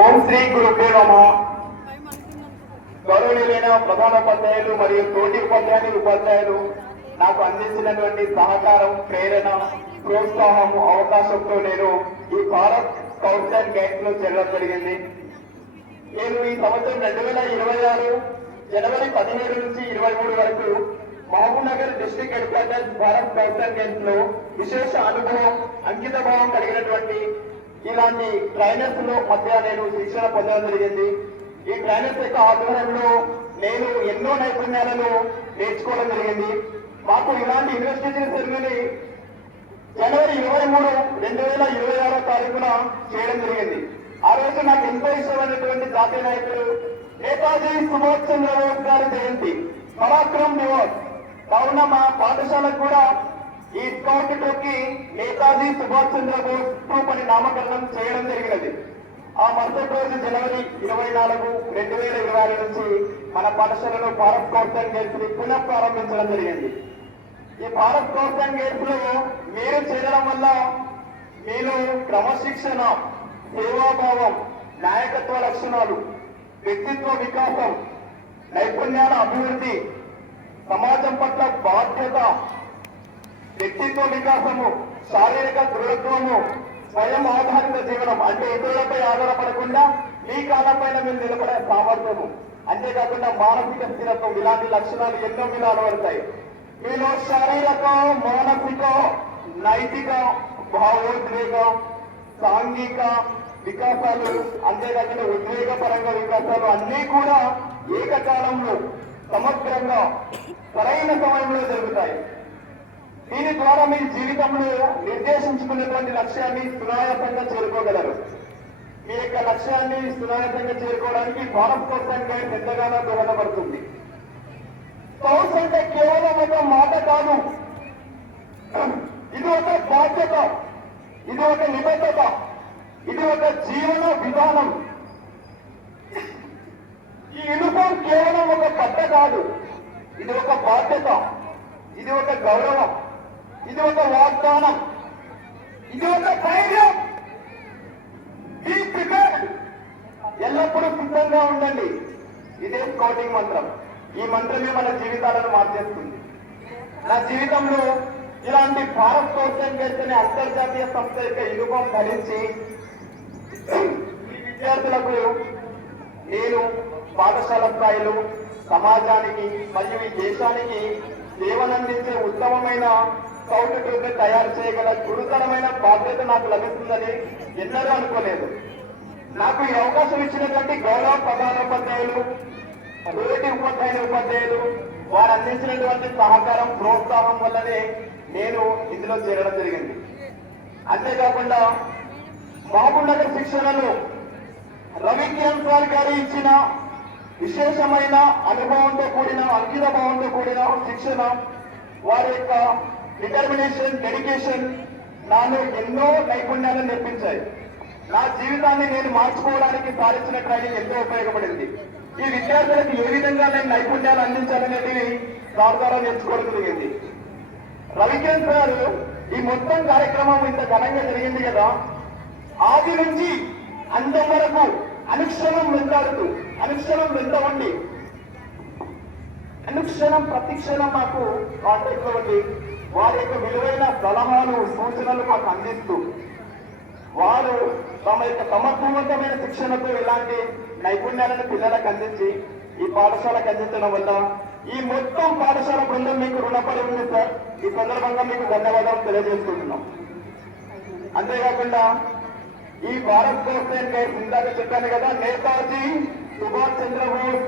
ఓం శ్రీ గురుభ్యో నమః. గౌరవనీయులైన ప్రధానోపాధ్యాయులు మరియు తోటి ఉపాధ్యాయులు నాకు అందించినటువంటి సహకారం, ప్రేరణ, ప్రోత్సాహం, అవకాశంతో నేను ఈ భారత్ స్కౌట్స్ అండ్ గైడ్స్ లో చేరడం జరిగింది. నేను ఈ సంవత్సరం 2026 జనవరి 17 నుంచి 23 వరకు Mahbubnagar district headquarters Bharat scouts and guides లో విశేష అనుభవం, అంకిత భావం కలిగినటువంటి ఇలాంటి ట్రైనర్స్ లో మధ్య నేను శిక్షణ పొందడం జరిగింది. ఈ ట్రైనర్స్ యొక్క ఆధ్వర్యంలో నేను ఎన్నో నైపుణ్యాలను నేర్చుకోవడం జరిగింది. మాకు ఇలాంటి ఇన్వెస్టిగేషన్ సెరమనీ జనవరి 23, 2026 తారీఖున చేయడం జరిగింది. ఆ రోజు నాకు ఎంతో ఇష్టమైనటువంటి జాతీయ నాయకుడు నేతాజీ సుభాష్ చంద్రబోస్ గారి జయంతి, పరాక్రమ్ దివస్. కావున మా పాఠశాలకు కూడా ఈ స్కౌట్ కి నేతాజీ సుభాష్ చంద్రబోస్ గ్రూప్ అని నామకరణం చేయడం జరిగినది. ఆ మరుసటి రోజు జనవరి 24, 2026 నుంచి మన పాఠశాలలో భారత్ స్కౌట్స్ అండ్ గైడ్స్ ని పునః ప్రారంభించడం జరిగింది. ఈ భారత్ స్కౌట్స్ అండ్ గైడ్స్ లో మీరు చేరడం వల్ల మీలో క్రమశిక్షణ, సేవాభావం, నాయకత్వ లక్షణాలు, వ్యక్తిత్వ వికాసం, నైపుణ్యాల అభివృద్ధి, సమాజం పట్ల బాధ్యత, వ్యక్తిత్వ వికాసము, శారీరక దృఢత్వము, స్వయం ఆధారిత జీవనం అంటే ఇతరులపై ఆధారపడకుండా మీ కాళ్ళపైన మీరు నిలబడే సామర్థ్యము, అంతేకాకుండా మానసిక స్థిరత్వం, ఇలాంటి లక్షణాలు ఎన్నో మీద అలవడతాయి. మీలో శారీరక, మానసిక, నైతిక, భావోద్వేగ, సాంఘిక వికాసాలు, అంతేకాకుండా ఉద్వేగపరంగా వికాసాలు అన్నీ కూడా ఏకకాలంలో సమగ్రంగా సరైన సమయంలో జరుగుతాయి. దీని ద్వారా మీ జీవితంలో నిర్దేశించుకున్నటువంటి లక్ష్యాన్ని సునాయాసంగా చేరుకోగలరు. మీ యొక్క లక్ష్యాన్ని సునాయాసంగా చేరుకోవడానికి భారత్ స్కౌట్స్ అండ్ గైడ్స్ ఎంతగానో దోహదపడుతుంది. స్కౌట్స్ అంటే కేవలం ఒక మాట కాదు, ఇది ఒక బాధ్యత, ఇది ఒక నిబద్ధత, ఇది ఒక జీవన విధానం. ఈ యూనిఫామ్ కేవలం ఒక బట్ట కాదు, ఇది ఒక బాధ్యత, ఇది ఒక గౌరవం, ఇది ఒక వాగ్దానం, ఇది ఒక ధైర్యం. బీ ప్రిపేర్డ్, ఎల్లప్పుడూ సిద్ధంగా ఉండండి. ఇదే స్కౌటింగ్ మంత్రం. ఈ మంత్రమే మన జీవితాలను మార్చేస్తుంది. నా జీవితంలో ఇలాంటి భారత్ స్కౌట్స్ అండ్ గైడ్స్ అనే అంతర్జాతీయ సంస్థ యొక్క యూనిఫామ్ ధరించి ఈ విద్యార్థులకు నేను పాఠశాల స్థాయిలో సమాజానికి మరియు ఈ దేశానికి సేవనందించే ఉత్తమమైన స్కౌట్ గ్రూప్ ని తయారు చేయగల గురుతరమైన బాధ్యత నాకు లభిస్తుందని ఎన్నడూ అనుకోలేదు. నాకు ఈ అవకాశం ఇచ్చినటువంటి గౌరవ ప్రధానోపాధ్యాయులు, తోటి ఉపాధ్యాయులు వారు అందించినటువంటి సహకారం, ప్రోత్సాహం వల్లనే నేను ఇందులో చేరడం జరిగింది. అంతేకాకుండా మహబూబ్ నగర్ శిక్షణలో రవికిరణ్ సార్ గారు ఇచ్చిన విశేషమైన అనుభవంతో కూడిన, అంకిత భావంతో కూడిన శిక్షణ, వారి యొక్క డిటర్మినేషన్, డెడికేషన్ నాలో ఎన్నో నైపుణ్యాలను నేర్పించాయి. నా జీవితాన్ని నేను మార్చుకోవడానికి సాధించిన ట్రైనింగ్ ఎంతో ఉపయోగపడింది. ఈ విద్యార్థులకు ఏ విధంగా నేను నైపుణ్యాలు అందించాలనేది సార్ ద్వారా నేర్చుకోవడం జరిగింది. రవికిరణ్ గారు ఈ మొత్తం కార్యక్రమం ఇంత ఘనంగా జరిగింది కదా, ఆది నుంచి అంతం వరకు అనుక్షణం వెంటాడుతూ, అనుక్షణం వెంట ఉండి, అనుక్షణం ప్రతిక్షణం మాకు కాంటాక్ట్ లో ఉండి వారి యొక్క విలువైన సలహాలు, సూచనలు మాకు అందిస్తూ, వారు తమ యొక్క సమర్థవంతమైన శిక్షణతో ఇలాంటి నైపుణ్యాలను పిల్లలకు అందించి ఈ పాఠశాలకు అందించడం వల్ల ఈ మొత్తం పాఠశాల బృందం మీకు రుణపడి ఉంది సార్. ఈ సందర్భంగా మీకు ధన్యవాదాలు తెలియజేసుకుంటున్నాం. అంతేకాకుండా ఈ భారత్ స్కౌట్స్ అండ్ గైడ్స్ ఇందాక చెప్పాను కదా, నేతాజీ సుభాష్ చంద్రబోస్